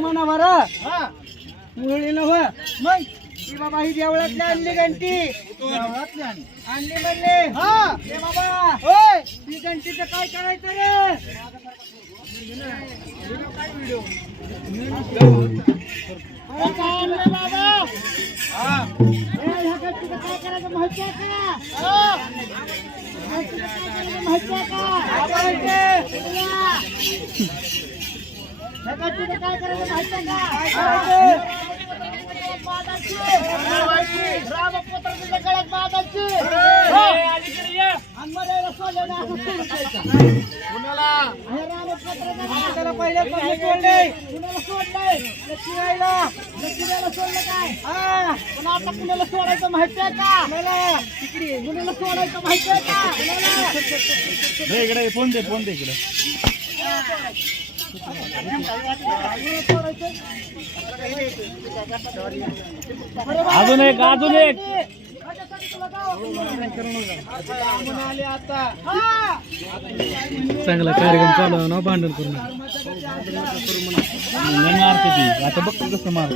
म्हणा बरं मुरळी नव मग ती बाबा ही देवळातली आणली घंटी आणली म्हणले हे बाबा होय ती घंटीचं काय करायचं रे काय व्हिडिओ बाबा ह्या घंटीचं काय करायचं माहिती आहे का माहिती आहे का काय करायचं माहिती आहे का रामपत्राच्या गळ्यात बांधायची त्याला पहिले सोडलंय सोडलं काय पण आता कुणाला सोडायचं माहिती आहे का मला तिकडे कुणाला सोडायचं माहिती आहे का इकडे फोन दे इकडे अजून एक चांगला कार्यक्रम चालू आहे ना भांडण करून मारते ती आता बघतो कसं मारत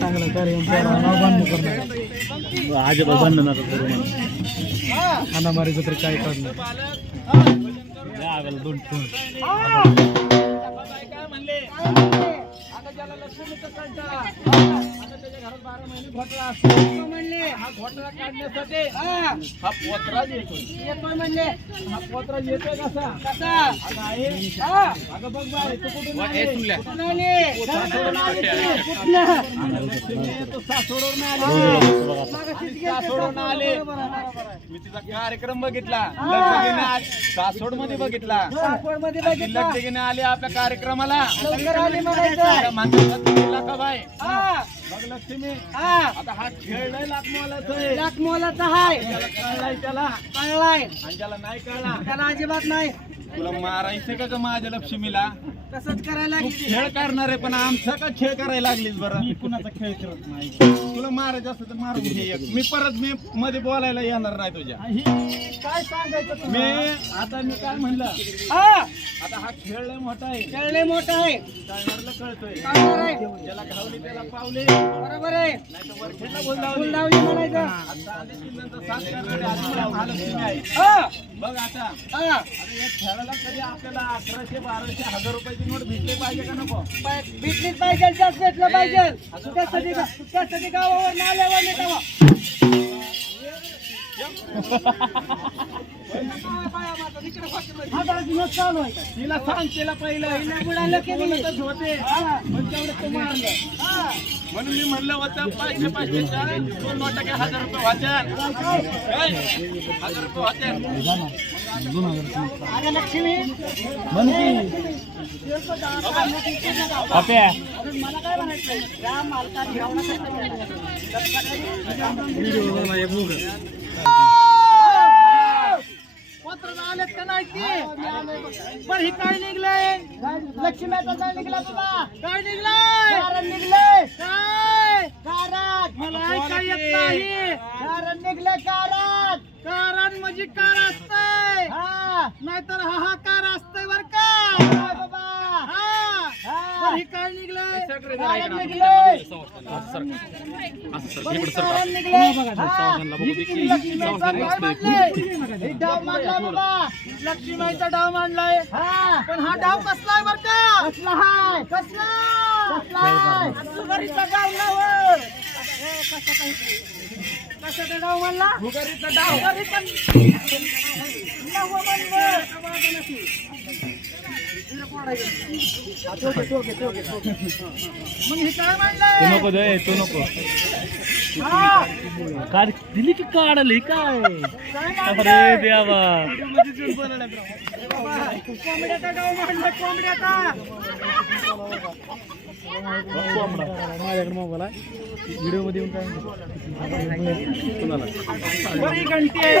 चांगला कार्यक्रम करणार आजोबा भांडण नका करू हाणामारीचं तर काय काढणार दोन फोन ज्याला लक्ष्मीचा कंटाळा आता त्याच्या घरात 12 महिने घोटाळा असतो म्हणले हा घोटाळा काढण्यासाठी हा पोत्रा येतो म्हणले हा पोत्रा येतो कसा कसा आहे अगं बघ बाय तू कुठून आले तो सासवडवरून आले मी तिचा कार्यक्रम बघितला सासवड मध्ये बघितला लग्न आले आपल्या कार्यक्रमाला का बाय बघ लक्ष्मी आता हा खेळ नाही लाखमोलाचा आहे कळलाय त्याला कळलाय आणि ज्याला नाही कळला त्याला अजिबात नाही तुला मारायचं का माझ्या लक्ष्मीला तसंच करायला खेळ करणार आहे पण आमचा का खेळ करायला लागलीस बरं मी कुणाचा खेळ करत नाही तुला मारायचं असं तर मारून घे मी परत मध्ये बोलायला येणार नाही तुझ्या काय सांगायचं मी आता मी काय म्हणलं आता हा खेळ लय मोठा आहे कळणारला कळतोय ज्याला घावली त्याला पावले बरोबर आहे नाही तर वरखेला बोल लावली म्हणायचं आता आले किल्ल्यांचा साथ करणारे महालक्ष्मी आहे बघ आता या खेळाला कधी आपल्याला 1100 1200 1000 रुपयाची नोट भेटले पाहिजे का नको भेटलीच पाहिजे जास्त भेटलं पाहिजे त्यासाठी गावावर नाल्यावर नेतावा तिला सांग तिला पहिलं होते म्हणून मी म्हणलं होतं 500-500च्या 2 नोटा काय 1000 रुपये होत्या 1000 रुपये होत्या लक्ष्मी मला काय म्हणायचं या मालकाने आलेत का नाही पण ही काय निघलंय लक्ष्मीचा काय निघला बाबा काय निघलंय कारण निघलंय काय कारण मला ऐकाय येत नाही कारण निघलं कारण म्हणजे कार असतंय नाहीतर हाहाकार असतंय बर का बाबा पण ही काय निघलंय कारण निघलंय लक्ष्मीचा डाव मांडलाय पण हा डाव कसला आहे बर का कसला भुगारीचा डाव नव्ह कशाचा डाव मांडला भुगारीचा डाव मग हे काय तू म्हणलंय नको दे, तू नको. हा. काढ दिली की काढली काय? काय अरे देवा. कोंबड्याचा गाव मांडला कोंबड्याचा माझ्याकडे मोबाईल आहे. व्हिडिओ मध्ये येऊन काय कुणाला बरी घंटी आहे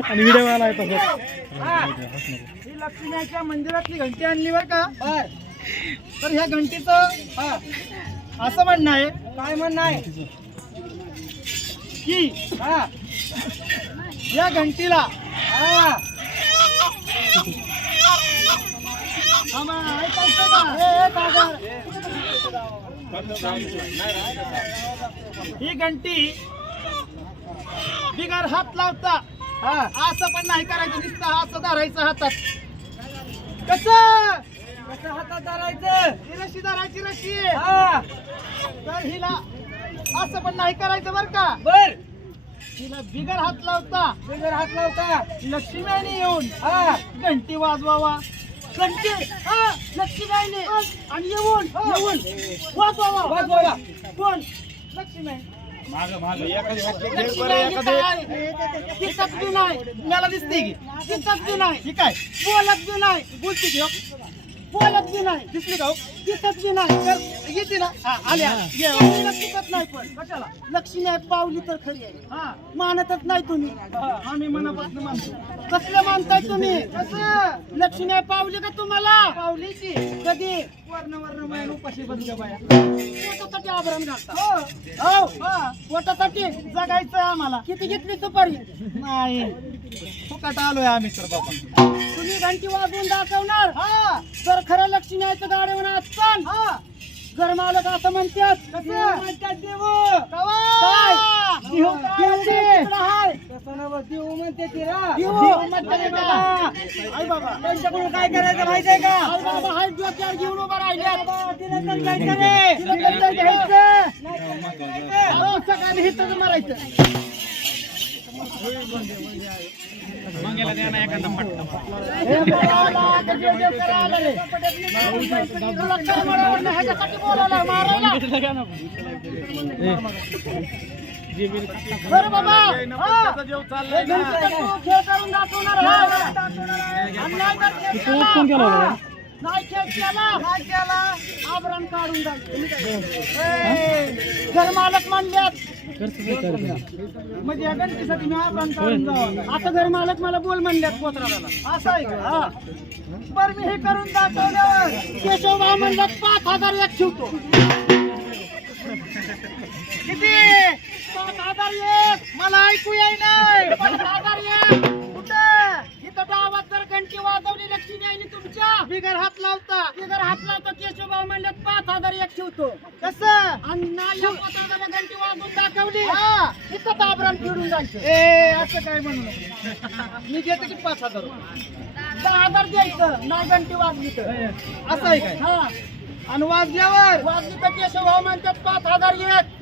आणि व्हिडिओ आला आहे तसं. हा. ही लक्ष्मीच्या मंदिरातली घंटी आणली बर का तर ह्या घंटीचं असं म्हणणं आहे काय म्हणणं आहे की या घंटीला ही घंटी बिगर हात लावता असं पण नाही करायचं नुसतं असं धरायचं हातात कसं हातात धरायचं ही रशी धरायची रशी तर हिला असं पण नाही करायचं बर का बर हिला बिगर हात लावता लक्ष्मीबाईने येऊन घंटी वाजवावा घंटी लक्ष्मीबाईने आणि येऊन वाजवावा कोण लक्ष्मीबाई मला दिसते की दिसत बी नाही ठीक आहे बोलत बी नाही बोलते की बोलत बी नाही दिसली का दिसत बी नाही तर येते ना आल्या दिसत नाही पण कशाला लक्ष्मी आहे पावली तर खरी आहे मानतच नाही तुम्ही आम्ही मनापासून मानतो कसलं मानताय तुम्ही कसं लक्ष्मी आहे पावली का तुम्हाला पावली की कधी वर्ण वर्ण उपाशी बंद बाया पोटासाठी आभरण घालता हो पोटासाठी जगायचं आम्हाला किती घेतली सुपारी नाही फुकट आलोय आम्ही तर बाबा तुम्ही घंटी वाजवून दाखवणार तर खरं लक्ष्मी आहे तर गाडीवर असतान घर मालक असं म्हणतात कसं म्हणतात देव देव म्हणते त्यांच्याकडून काय करायचं माहितीये का बाबा हात डोक्यावर घेऊन उभा राहिले सकाळी हिथं मारायचं बरं बाबा खेळ करून दाखवणार नाही खेळ केला आवरण काढून घर मालक मानल्यात म्हणजे या गणपतीसाठी मी आवरण काढून जावं आता घर मालक मला बोल म्हणल्यात पोत्राला असं आहे का बरं मी हे करून दाखवलं केशवभाऊ म्हणल्यात 5,000 एक ठेवतो किती 5,000 एक मला ऐकू येई नाही 5,000 एक कुठे इथं गावात जर घंटी वाजवली लक्ष्मी आईने तुमच्या बिगर हात लावता केशवभाऊ म्हणल्यात 5,000 एक ठेवतो कसं आणि नाही 5,000 घंटी वाजवून दाखवली इथं दाबरान फिरून जायचं असं काय म्हणू नको मी घेतो की 5,000 10,000 द्यायचं नाही घंटी वाजली तर असं आहे काय आणि वाजली तर केशवभाऊ म्हणतात 5,000 एक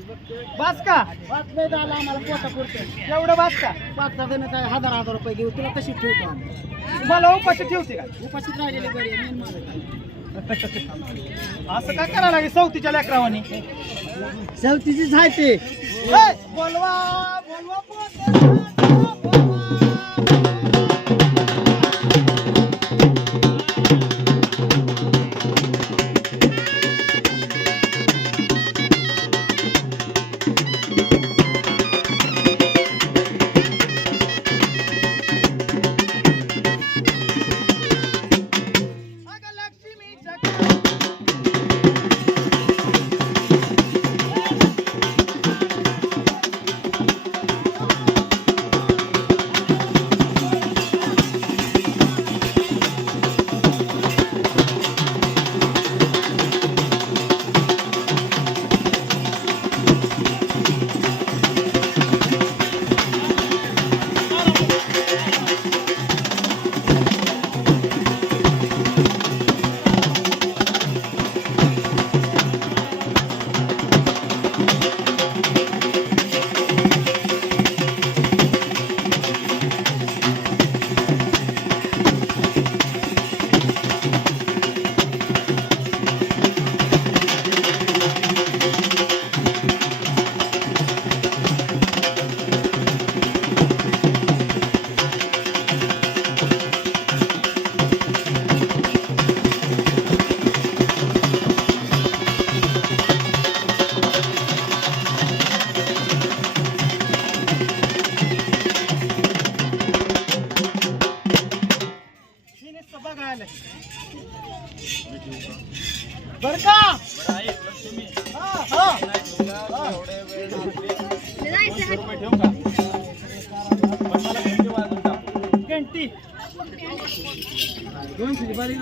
बास का बास नाही झाला आम्हाला पोटा पुरतं एवढं बास का 5,000 काय 1,000 रुपये देऊ तुला कशी ठेवतो मला उपाशी ठेवते का उपाशीच राहिलेले बरे असं काय करायला लागेल सवतीच्या लेकरावानी सवतीचीच आहे ते बोलवा बघायला बर का लक्ष्मी एवढे वेळ रुपये ठेवू का पण मला घंटी वाजून टाकू घंटी बारीक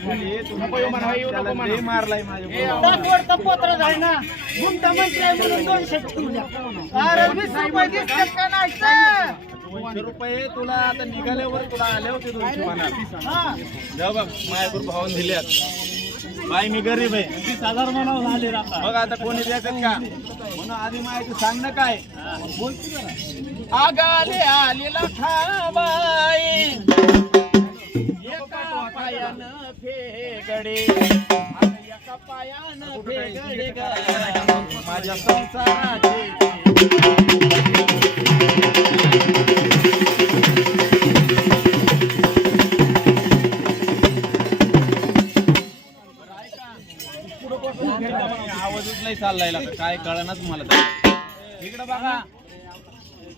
झाली तुम्ही मारलाय माझ्या पत्र जाय ना गुंटा म्हटलंय म्हणून 200 रुपये तुला आता निघाल्यावर तुला आले होते 200 म्हणा बघ माझ्याकडून भावून दिल्यात बाई मी गरीब आहे 30,000 म्हणावं झाले बघ आता कोणी द्यायचं का म्हणून आधी माहिती सांग ना काय आगाले आलेला खाबाई एका पायानं फेगडे एका पायानं फेगडे माझ्या संसाराचे आवाजच नाही चाललाय काय कळनाच मला इकडे बघा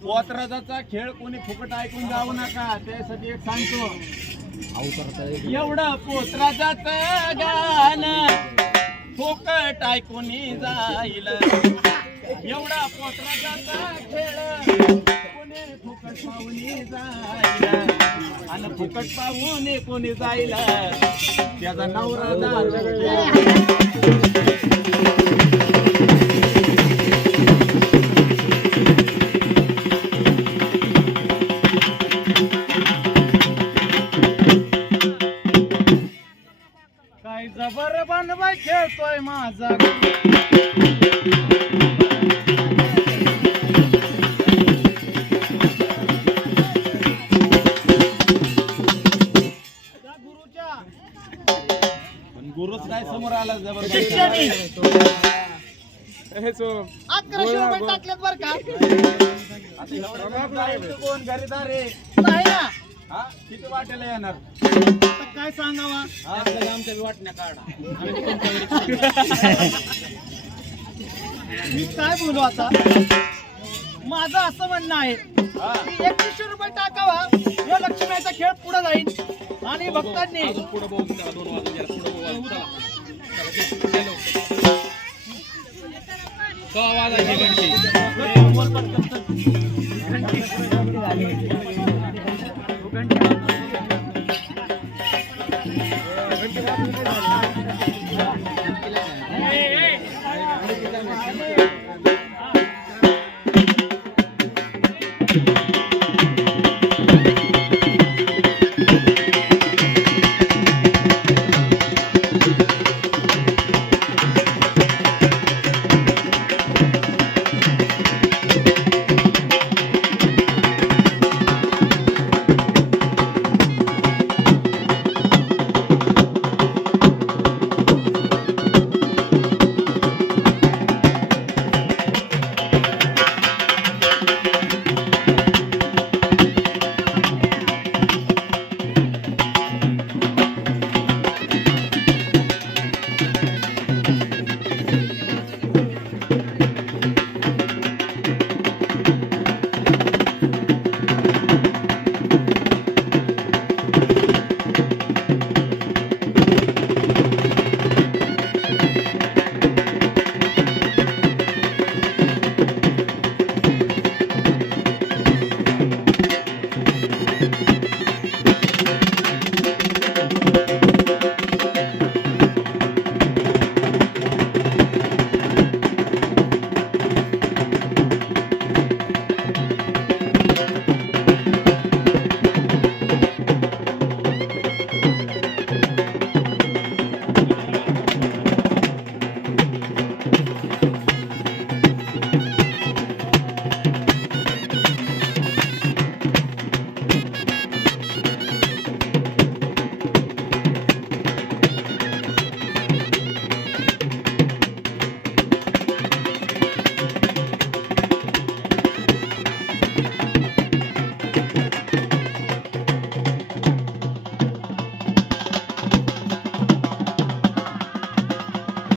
पोतराजाचा खेळ कोणी फुकट ऐकून जाऊ नका त्यासाठी एक सांगतो एवढं पोतराजाच गाणं फुकट ऐकून जाईल एवढा पोतराजाचा खेळ कोणी फुकट पाहून जाईल आणि फुकट पाहून कोणी जाईल त्याचा नवरा जाईल काय जबर बनवाय खेळतोय माझा गुरुच्या गुरुच काय समोर आला जबरदस्त 1100 रुपये टाकलेत बर का आता एवढं कोण खरेदार रे नाही ना हा किती वाटेला येणार आता काय सांगावा आमच्या वाटण्या काढा मी काय बोलू आता माझं असं म्हणणं आहे की 2100 रुपये टाकावा या लक्ष्मीचा खेळ पुढे जाईल आणि भक्तांनी पुढे